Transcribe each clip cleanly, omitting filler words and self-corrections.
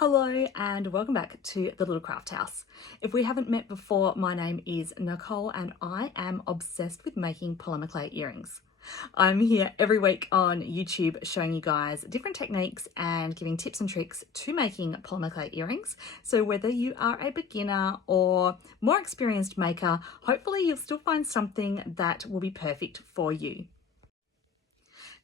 Hello and welcome back to the Little Craft House. If we haven't met before, my name is Nicole and I am obsessed with making polymer clay earrings. I'm here every week on YouTube showing you guys different techniques and giving tips and tricks to making polymer clay earrings. So whether you are a beginner or more experienced maker, hopefully you'll still find something that will be perfect for you.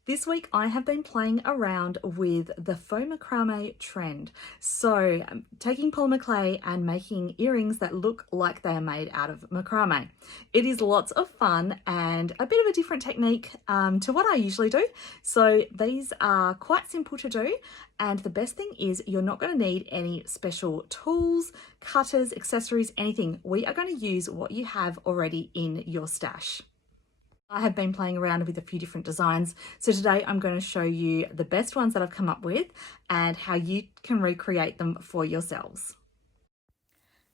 This week I have been playing around with the faux macrame trend. So taking polymer clay and making earrings that look like they are made out of macrame. It is lots of fun and a bit of a different technique to what I usually do. So these are quite simple to do, and the best thing is you're not going to need any special tools, cutters, accessories, anything. We are going to use what you have already in your stash. I have been playing around with a few different designs, so today I'm going to show you the best ones that I've come up with and how you can recreate them for yourselves.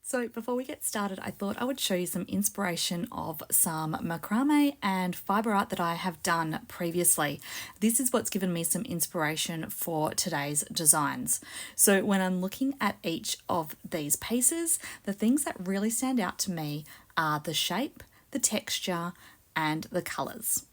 So before we get started, I thought I would show you some inspiration of some macrame and fibre art that I have done previously. This is what's given me some inspiration for today's designs. So when I'm looking at each of these pieces, the things that really stand out to me are the shape, the texture, and the colours.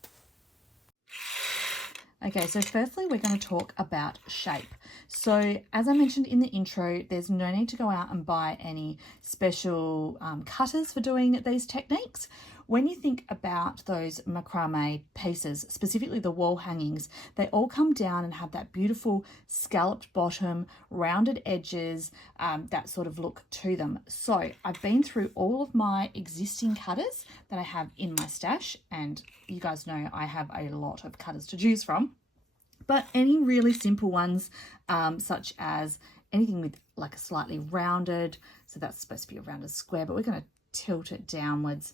Okay, so firstly we're going to talk about shape. So as I mentioned in the intro, there's no need to go out and buy any special cutters for doing these techniques. When you think about those macrame pieces, specifically the wall hangings, they all come down and have that beautiful scalloped bottom, rounded edges, that sort of look to them. So I've been through all of my existing cutters that I have in my stash, and you guys know I have a lot of cutters to choose from. But any really simple ones, such as anything with like a slightly rounded, so that's supposed to be a rounded square, but we're going to tilt it downwards.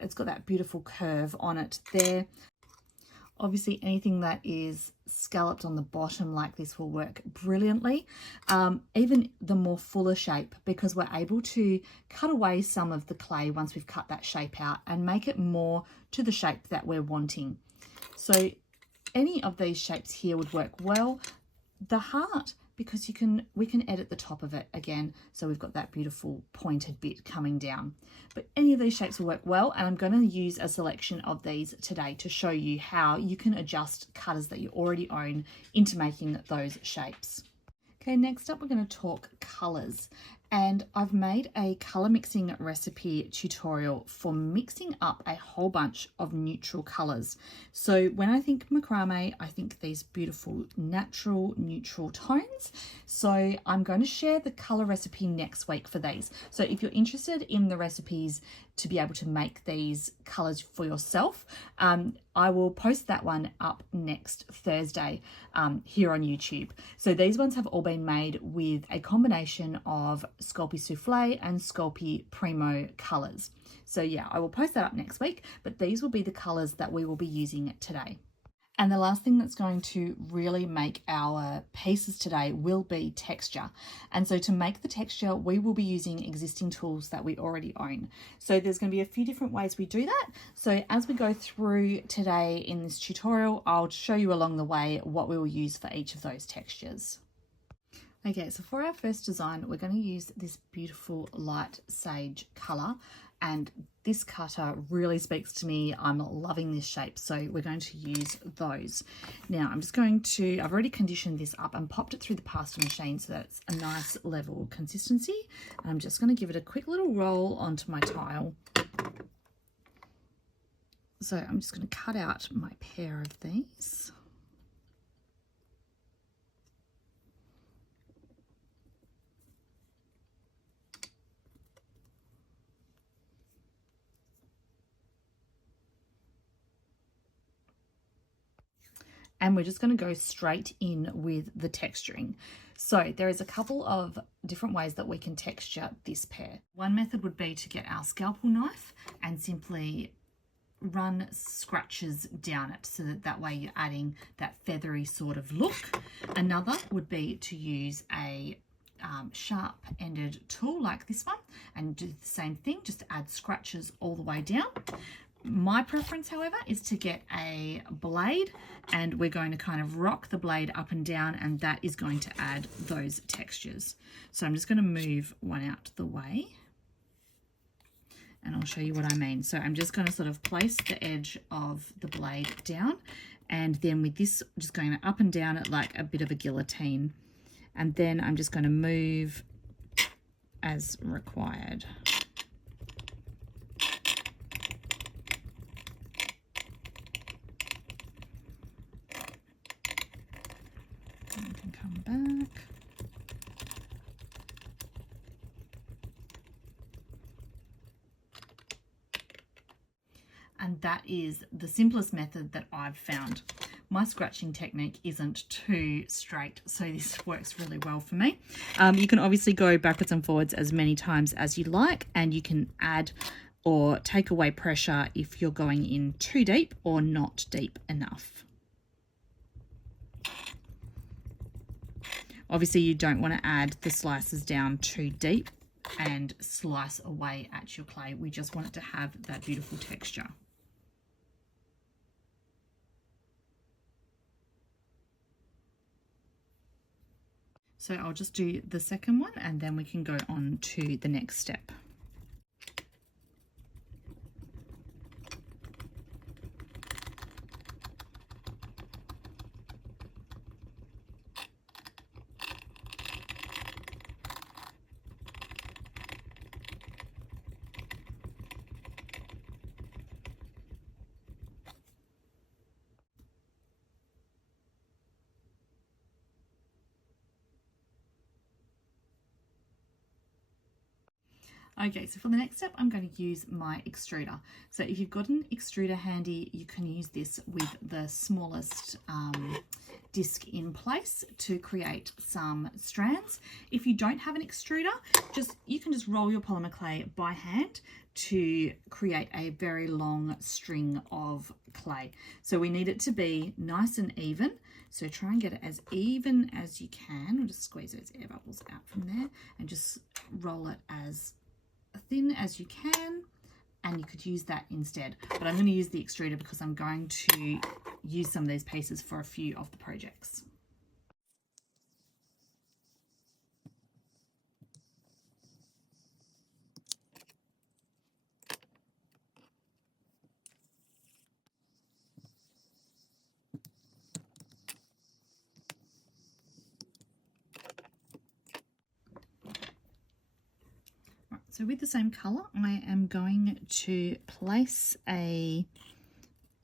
It's got that beautiful curve on it there. Obviously anything that is scalloped on the bottom like this will work brilliantly. Even the more fuller shape, because we're able to cut away some of the clay once we've cut that shape out and make it more to the shape that we're wanting. So any of these shapes here would work well. The heart, because we can edit the top of it again, so we've got that beautiful pointed bit coming down. But any of these shapes will work well, and I'm going to use a selection of these today to show you how you can adjust cutters that you already own into making those shapes. Okay, next up we're going to talk colours. And I've made a colour mixing recipe tutorial for mixing up a whole bunch of neutral colours. So when I think macrame, I think these beautiful natural neutral tones. So I'm going to share the colour recipe next week for these. So if you're interested in the recipes to be able to make these colours for yourself, I will post that one up next Thursday here on YouTube. So these ones have all been made with a combination of Sculpey Souffle and Sculpey Primo colours. So yeah, I will post that up next week, but these will be the colours that we will be using today. And the last thing that's going to really make our pieces today will be texture. And so to make the texture, we will be using existing tools that we already own. So there's going to be a few different ways we do that. So as we go through today in this tutorial, I'll show you along the way what we will use for each of those textures. Okay, so for our first design, we're going to use this beautiful light sage colour, and this cutter really speaks to me. I'm loving this shape, so we're going to use those. Now I'm just going to, I've already conditioned this up and popped it through the pasta machine so that it's a nice level consistency. And I'm just going to give it a quick little roll onto my tile. So I'm just going to cut out my pair of these. And we're just going to go straight in with the texturing. So there is a couple of different ways that we can texture this pair. One method would be to get our scalpel knife and simply run scratches down it, so that way you're adding that feathery sort of look. Another would be to use a sharp-ended tool like this one and do the same thing, just add scratches all the way down. My preference, however, is to get a blade, and we're going to kind of rock the blade up and down, and that is going to add those textures. So I'm just going to move one out the way, and I'll show you what I mean. So I'm just going to sort of place the edge of the blade down, and then with this, just going up and down it like a bit of a guillotine. And then I'm just going to move as required. And I can come back. And that is the simplest method that I've found. My scratching technique isn't too straight, so this works really well for me. You can obviously go backwards and forwards as many times as you like, and you can add or take away pressure if you're going in too deep or not deep enough. Obviously, you don't want to add the slices down too deep and slice away at your clay. We just want it to have that beautiful texture. So I'll just do the second one, and then we can go on to the next step. Okay, so for the next step, I'm going to use my extruder. So if you've got an extruder handy, you can use this with the smallest disc in place to create some strands. If you don't have an extruder, you can just roll your polymer clay by hand to create a very long string of clay. So we need it to be nice and even. So try and get it as even as you can. We'll just squeeze those air bubbles out from there and just roll it as thin as you can, and you could use that instead, but I'm going to use the extruder because I'm going to use some of these pieces for a few of the projects. So with the same colour, I am going to place a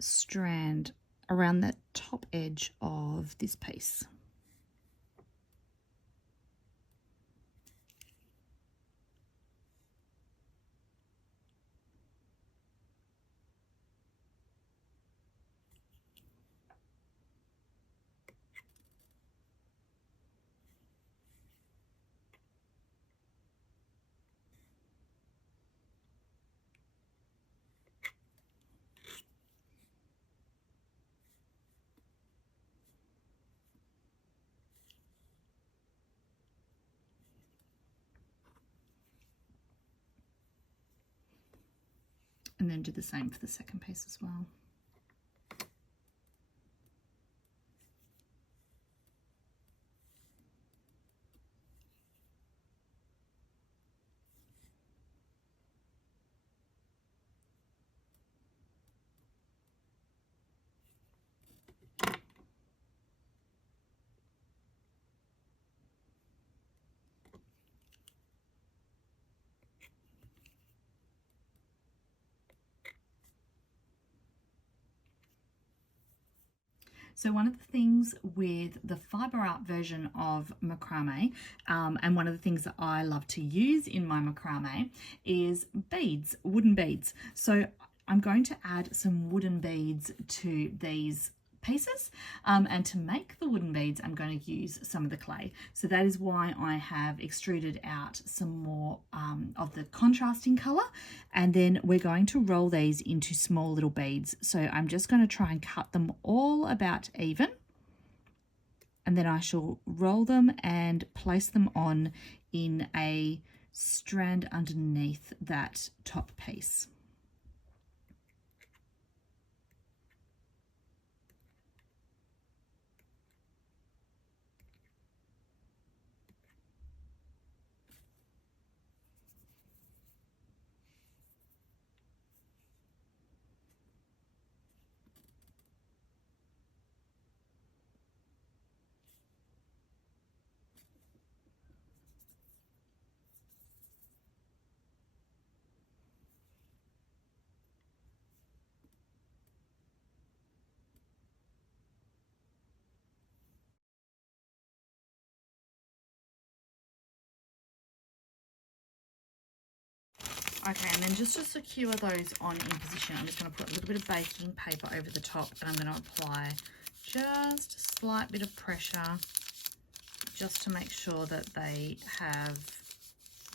strand around the top edge of this piece. And then do the same for the second piece as well. So one of the things with the fiber art version of macrame, and one of the things that I love to use in my macrame is beads, wooden beads. So I'm going to add some wooden beads to these pieces, and to make the wooden beads I'm going to use some of the clay. So that is why I have extruded out some more of the contrasting color, and then we're going to roll these into small little beads. So I'm just going to try and cut them all about even, and then I shall roll them and place them on in a strand underneath that top piece. Okay, and then just to secure those on in position, I'm just going to put a little bit of baking paper over the top, and I'm going to apply just a slight bit of pressure just to make sure that they have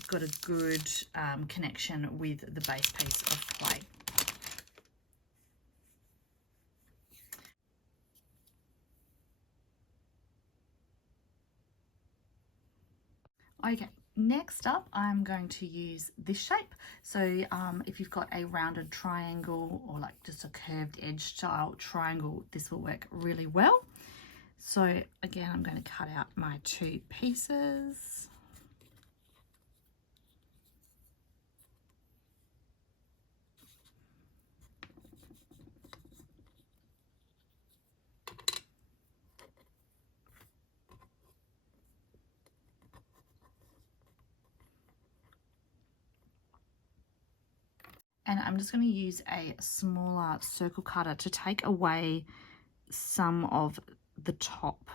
got a good connection with the base piece of clay. Okay, next up I'm going to use this shape. So if you've got a rounded triangle or like just a curved edge style triangle, this will work really well. So again, I'm going to cut out my 2 pieces. And I'm just going to use a smaller circle cutter to take away some of the top.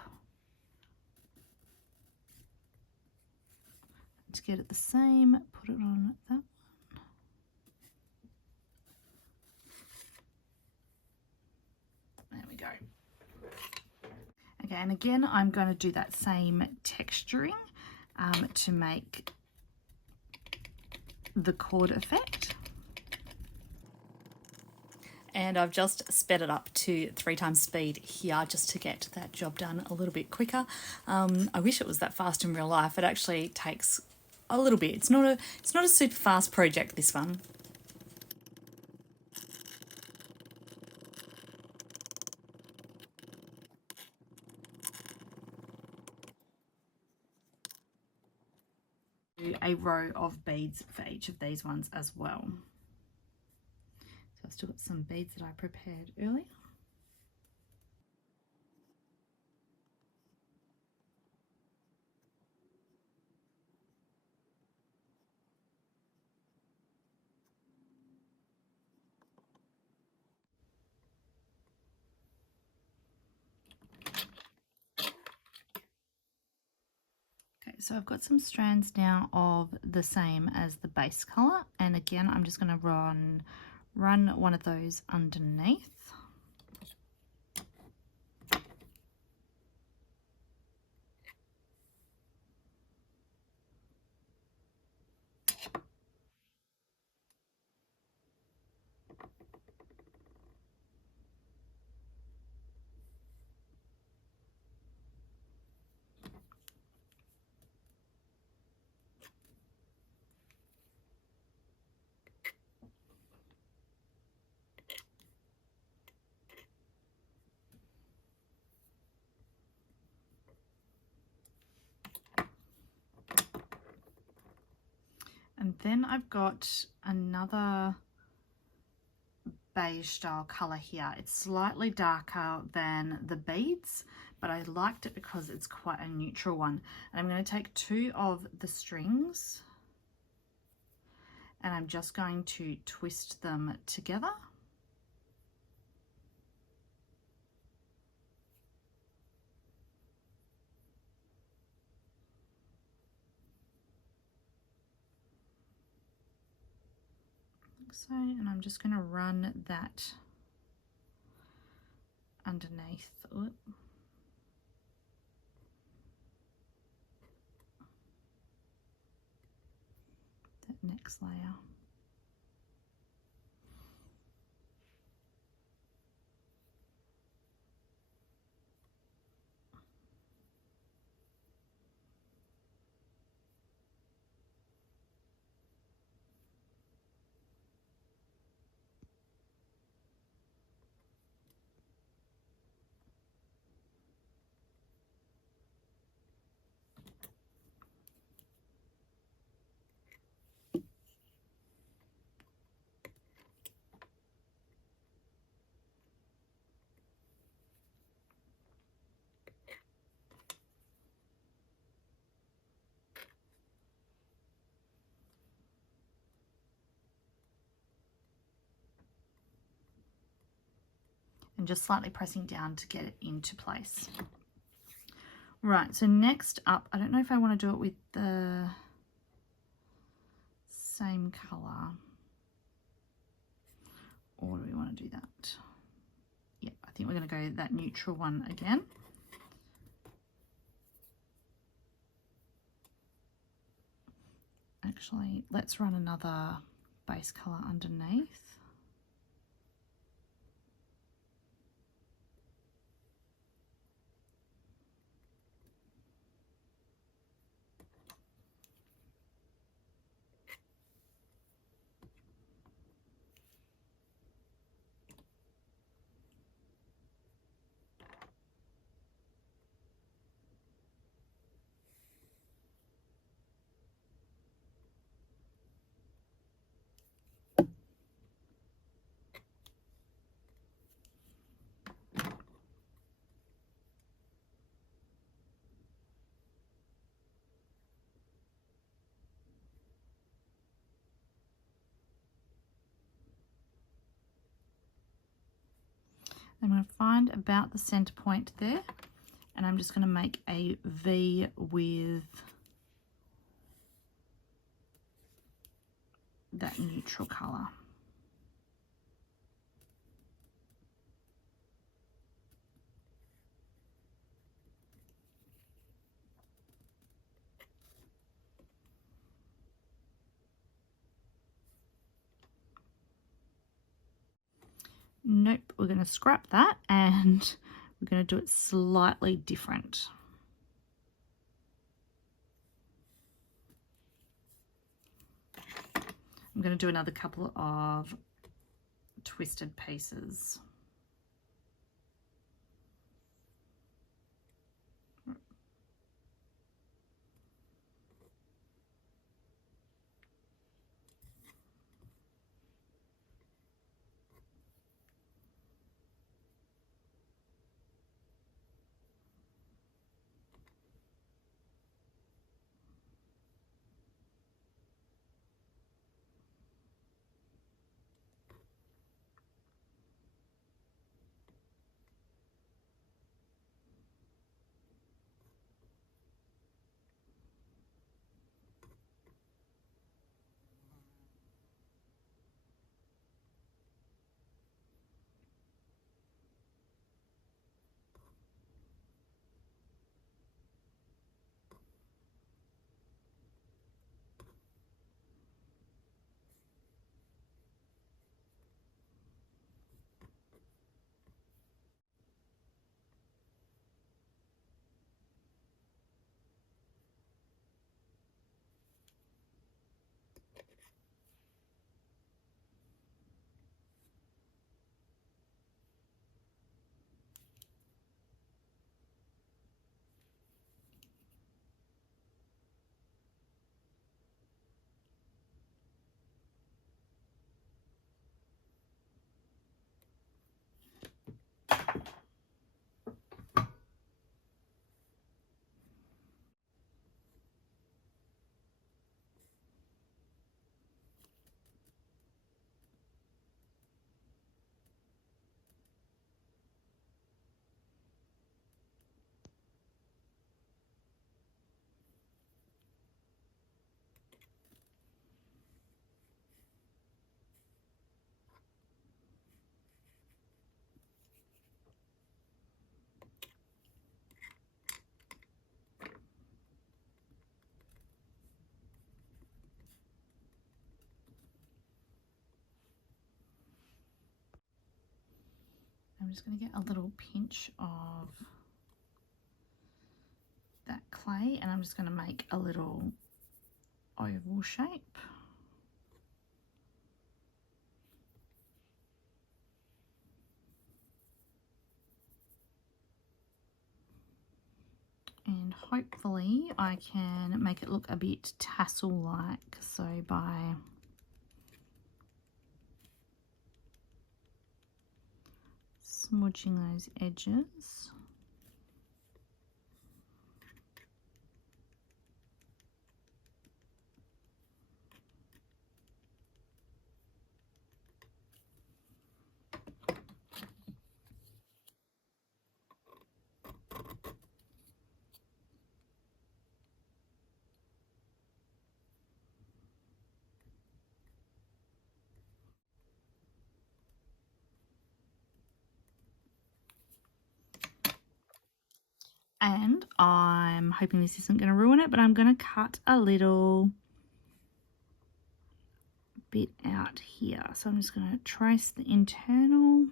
To get it the same, put it on that one. There we go. Okay, and again, I'm going to do that same texturing to make the cord effect. And I've just sped it up to 3 times speed here just to get that job done a little bit quicker. I wish it was that fast in real life. It actually takes a little bit. It's not a super fast project, this one. A row of beads for each of these ones as well. So I've still got some beads that I prepared earlier. Okay, so I've got some strands now of the same as the base colour, and again I'm just going to run one of those underneath. And then I've got another beige style colour here. It's slightly darker than the beads, but I liked it because it's quite a neutral one. And I'm going to take 2 of the strings and I'm just going to twist them together. So, and I'm just going to run that underneath. Oop. That next layer. And just slightly pressing down to get it into place. Right, so next up, I don't know if I want to do it with the same colour, or do we want to do that? Yeah, I think we're going to go that neutral one again. Actually, let's run another base colour underneath. I'm going to find about the center point there, and I'm just going to make a V with that neutral colour. Nope, we're going to scrap that and we're going to do it slightly different. I'm going to do another couple of twisted pieces. I'm just going to get a little pinch of that clay and I'm just going to make a little oval shape. And hopefully I can make it look a bit tassel-like, so by smudging those edges. And I'm hoping this isn't going to ruin it, but I'm going to cut a little bit out here. So I'm just going to trace the internal.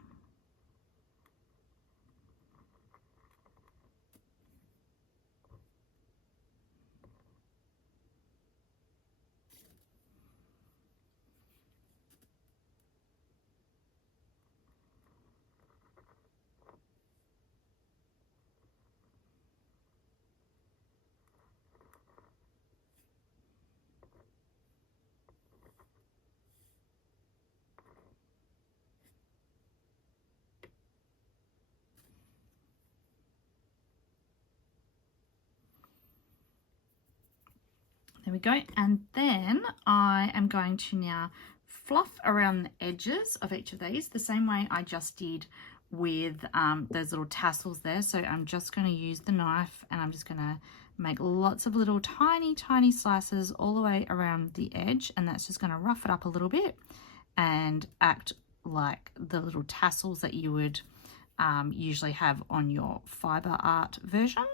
There we go. And then I am going to now fluff around the edges of each of these the same way I just did with those little tassels there. So I'm just going to use the knife and I'm just going to make lots of little tiny slices all the way around the edge, and that's just going to rough it up a little bit and act like the little tassels that you would usually have on your fiber art version.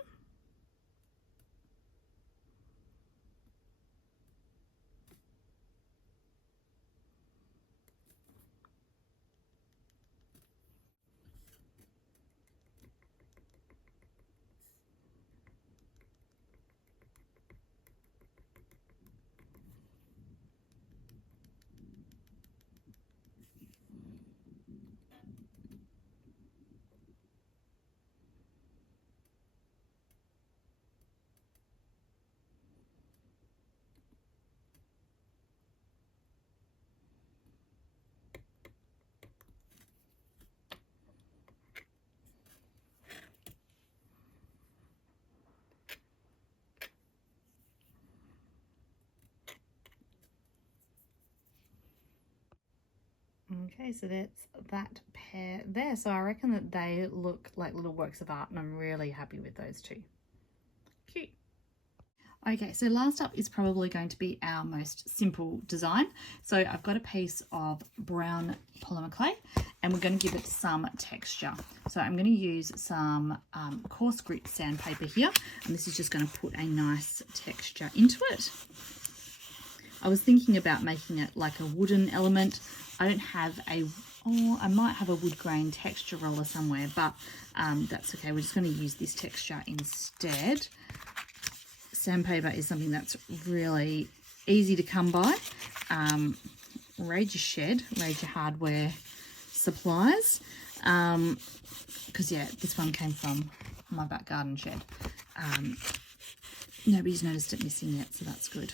Okay, so that's that pair there. So I reckon that they look like little works of art, and I'm really happy with those two. Cute. Okay, so last up is probably going to be our most simple design. So I've got a piece of brown polymer clay and we're going to give it some texture. So I'm going to use some coarse grit sandpaper here, and this is just going to put a nice texture into it. I was thinking about making it like a wooden element. I don't have I might have a wood grain texture roller somewhere, but that's okay. We're just going to use this texture instead. Sandpaper is something that's really easy to come by. Raid your shed, raid your hardware supplies. Because yeah, this one came from my back garden shed. Nobody's noticed it missing yet, so that's good.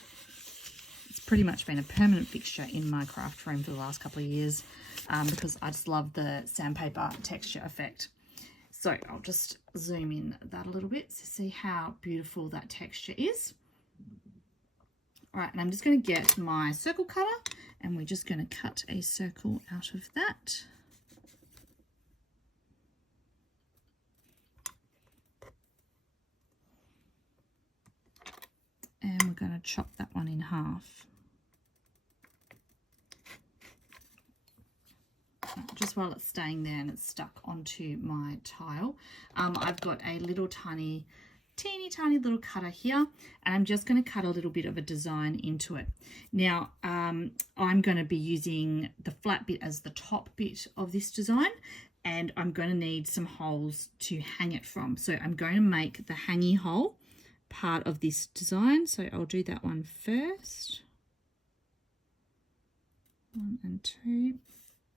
It's pretty much been a permanent fixture in my craft room for the last couple of years because I just love the sandpaper texture effect. So I'll just zoom in that a little bit to see how beautiful that texture is. All right, and I'm just going to get my circle cutter and we're just going to cut a circle out of that. And we're going to chop that one in half. Just while it's staying there and it's stuck onto my tile. I've got a little teeny tiny little cutter here, and I'm just going to cut a little bit of a design into it. Now I'm going to be using the flat bit as the top bit of this design, and I'm going to need some holes to hang it from. So I'm going to make the hanging hole part of this design. So I'll do that one first. 1 and 2.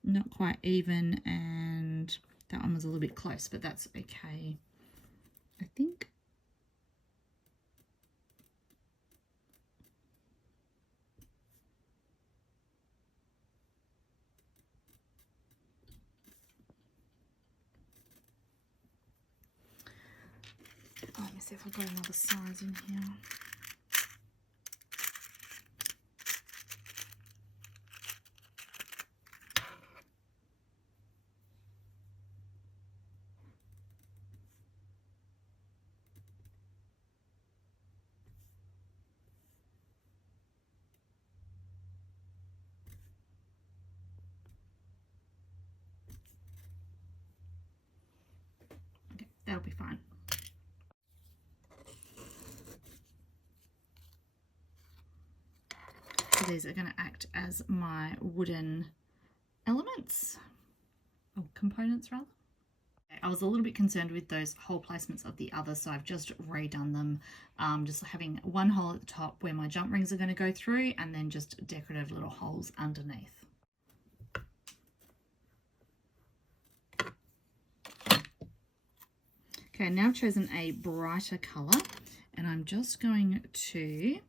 Not quite even, and that one was a little bit close, but that's okay, I think. Oh, let me see if I've got another size in here. Okay, that'll be fine. So these are going to act as my wooden elements, or components rather. I was a little bit concerned with those hole placements of the other, so I've just redone them, just having one hole at the top where my jump rings are going to go through, and then just decorative little holes underneath. Okay, now I've chosen a brighter colour, and I'm just going to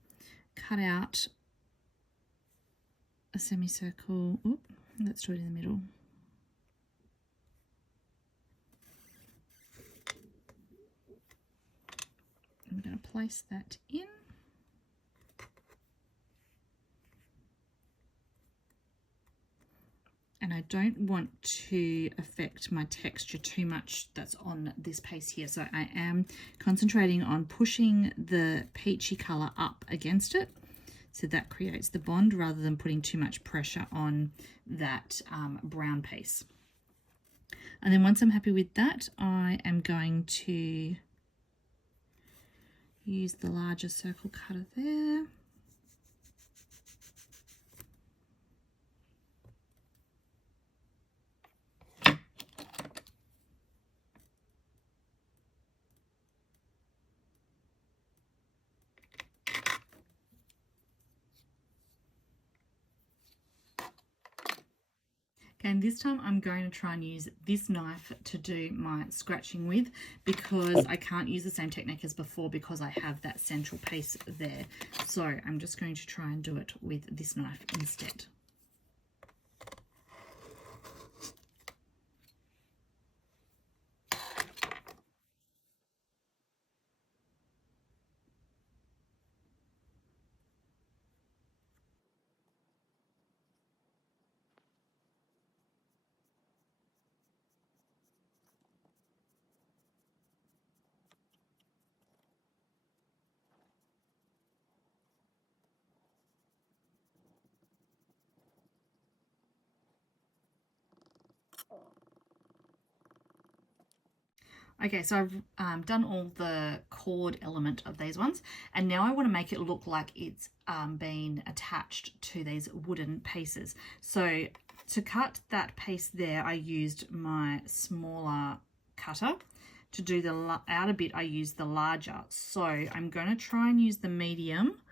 cut out a semicircle. Oop, let's do it in the middle. I'm going to place that in. And I don't want to affect my texture too much that's on this piece here. So I am concentrating on pushing the peachy colour up against it. So that creates the bond rather than putting too much pressure on that brown piece. And then once I'm happy with that, I am going to use the larger circle cutter there. And this time I'm going to try and use this knife to do my scratching with, because I can't use the same technique as before because I have that central piece there. So I'm just going to try and do it with this knife instead. Okay, so I've done all the cord element of these ones, and now I want to make it look like it's been attached to these wooden pieces. So to cut that piece there, I used my smaller cutter. To do the outer bit, I used the larger. So I'm going to try and use the medium,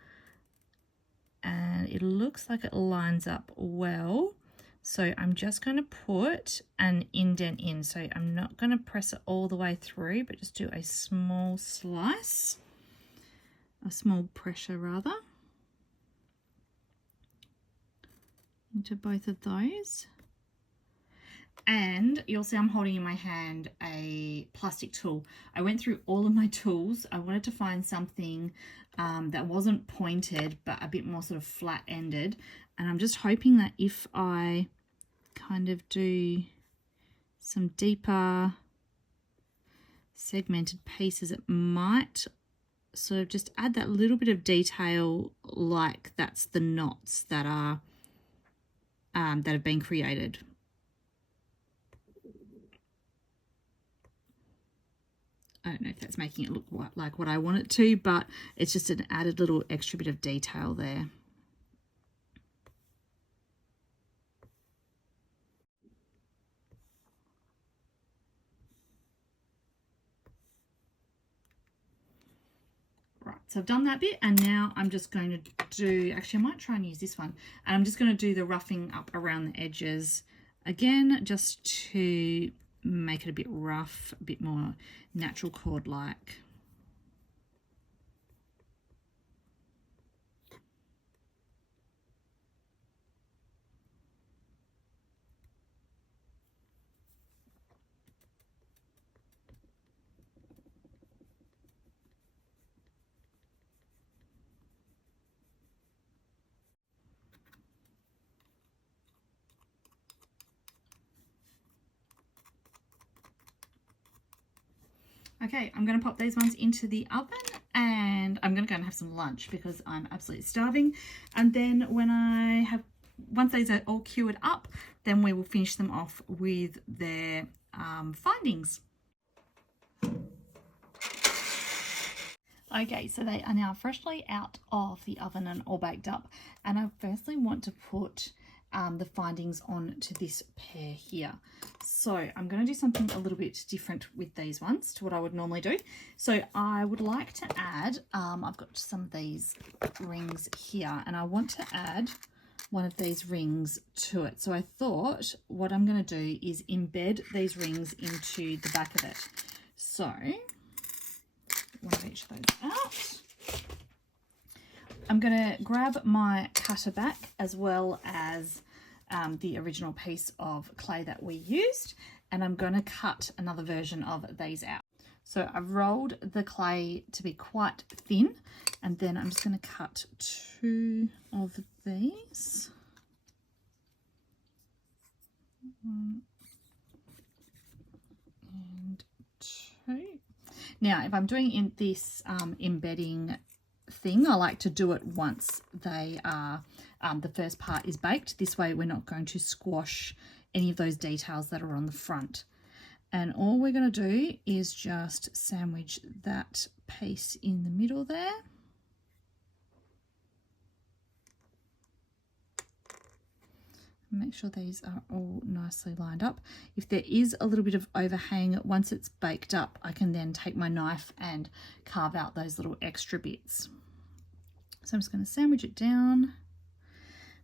and it looks like it lines up well. So I'm just going to put an indent in. So I'm not going to press it all the way through, but just do a small slice, a small pressure rather, into both of those. And you'll see I'm holding in my hand a plastic tool. I went through all of my tools. I wanted to find something that wasn't pointed, but a bit more sort of flat-ended. And I'm just hoping that if I kind of do some deeper segmented pieces, it might sort of just add that little bit of detail, like that's the knots that are that have been created. I don't know if that's making it look like what I want it to, but it's just an added little extra bit of detail there. Right, so I've done that bit, and now I'm just going to do, actually I might try and use this one, and I'm just going to do the roughing up around the edges again, just to make it a bit rough, a bit more natural cord-like. Okay, I'm going to pop these ones into the oven, and I'm going to go and have some lunch because I'm absolutely starving. And then when once these are all cured up, then we will finish them off with their findings. Okay, so they are now freshly out of the oven and all baked up, and I firstly want to put the findings onto this pair here. So I'm going to do something a little bit different with these ones to what I would normally do. So I would like to add, I've got some of these rings here, and I want to add one of these rings to it. So I thought what I'm going to do is embed these rings into the back of it. So one of each of those out. I'm going to grab my cutter back as well as the original piece of clay that we used, and I'm going to cut another version of these out. So I've rolled the clay to be quite thin, and then I'm just going to cut 2 of these. 1 and 2. Now, if I'm doing in this embedding thing, I like to do it once they are, the first part is baked. This way we're not going to squash any of those details that are on the front. And all we're going to do is just sandwich that piece in the middle there. Make sure these are all nicely lined up. If there is a little bit of overhang, once it's baked up, I can then take my knife and carve out those little extra bits. So I'm just going to sandwich it down.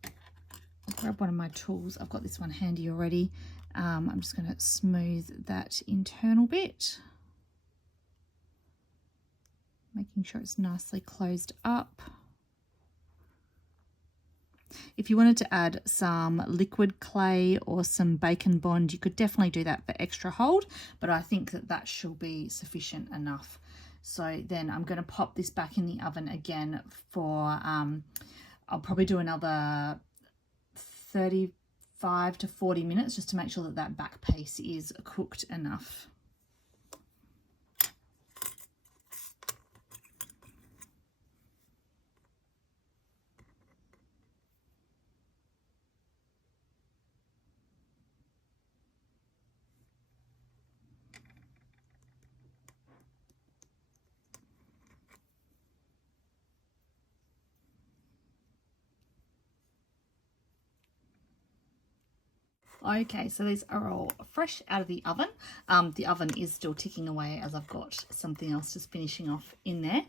I'll grab one of my tools. I've got this one handy already. I'm just going to smooth that internal bit, making sure it's nicely closed up. If you wanted to add some liquid clay or some bacon bond, you could definitely do that for extra hold, but I think that that should be sufficient enough. So then I'm going to pop this back in the oven again for, I'll probably do another 35 to 40 minutes just to make sure that that back piece is cooked enough. Okay, so these are all fresh out of the oven. The oven is still ticking away as I've got something else just finishing off in there.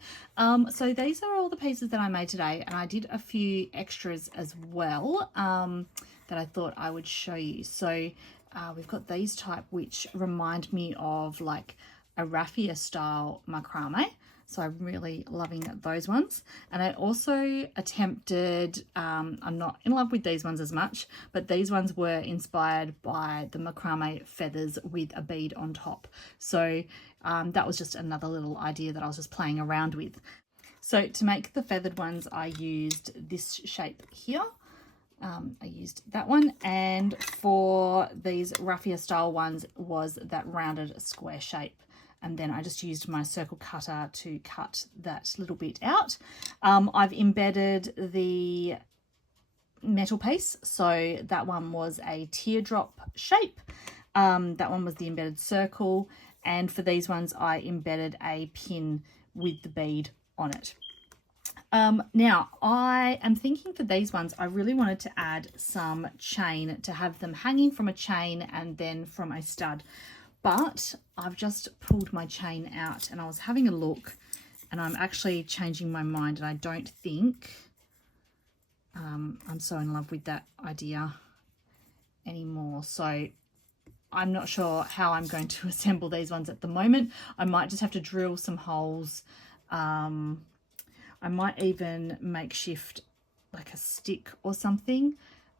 So these are all the pieces that I made today, and I did a few extras as well that I thought I would show you. So we've got these type which remind me of like a raffia style macrame. So I'm really loving those ones. And I also attempted, I'm not in love with these ones as much, but these ones were inspired by the macrame feathers with a bead on top. So that was just another little idea that I was just playing around with. So to make the feathered ones, I used this shape here. I used that one, and for these raffia style ones was that rounded square shape. And then I just used my circle cutter to cut that little bit out. I've embedded the metal piece. So that one was a teardrop shape. That one was the embedded circle. And for these ones, I embedded a pin with the bead on it. Now, I am thinking for these ones, I really wanted to add some chain to have them hanging from a chain and then from a stud. But I've just pulled my chain out and I was having a look, and I'm actually changing my mind, and I don't think I'm so in love with that idea anymore. So I'm not sure how I'm going to assemble these ones at the moment. I might just have to drill some holes. I might even makeshift like a stick or something.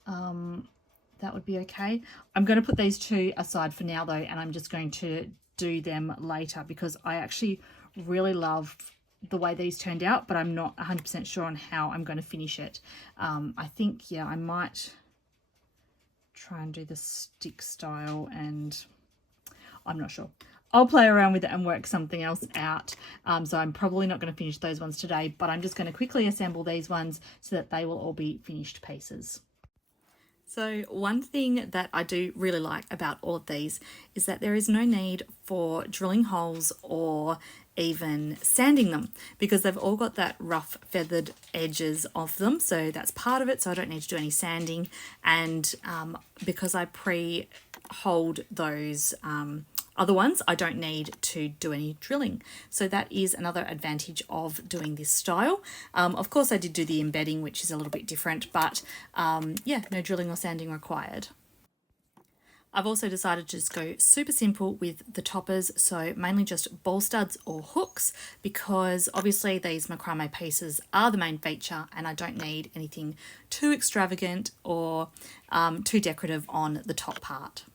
That would be okay. I'm going to put these two aside for now though, and I'm just going to do them later because I actually really love the way these turned out, but I'm not 100% sure on how I'm going to finish it. I think, yeah, I might try and do the stick style, and I'm not sure. I'll play around with it and work something else out. So I'm probably not going to finish those ones today, but I'm just going to quickly assemble these ones so that they will all be finished pieces. So one thing that I do really like about all of these is that there is no need for drilling holes or even sanding them, because they've all got that rough feathered edges of them. So that's part of it. So I don't need to do any sanding. And because I pre-hold those other ones, I don't need to do any drilling. So that is another advantage of doing this style. Of course, I did do the embedding, which is a little bit different, but yeah, no drilling or sanding required. I've also decided to just go super simple with the toppers, so mainly just ball studs or hooks, because obviously these macrame pieces are the main feature and I don't need anything too extravagant or too decorative on the top part.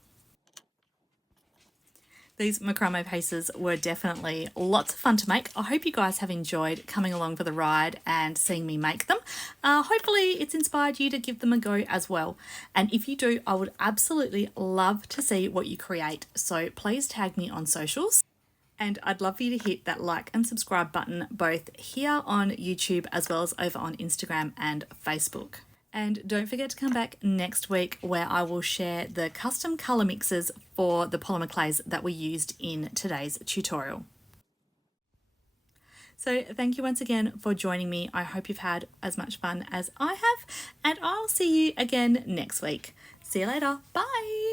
These macrame pieces were definitely lots of fun to make. I hope you guys have enjoyed coming along for the ride and seeing me make them. Hopefully it's inspired you to give them a go as well. And if you do, I would absolutely love to see what you create. So please tag me on socials. And I'd love for you to hit that like and subscribe button both here on YouTube as well as over on Instagram and Facebook. And don't forget to come back next week where I will share the custom colour mixes for the polymer clays that we used in today's tutorial. So thank you once again for joining me. I hope you've had as much fun as I have, and I'll see you again next week. See you later. Bye.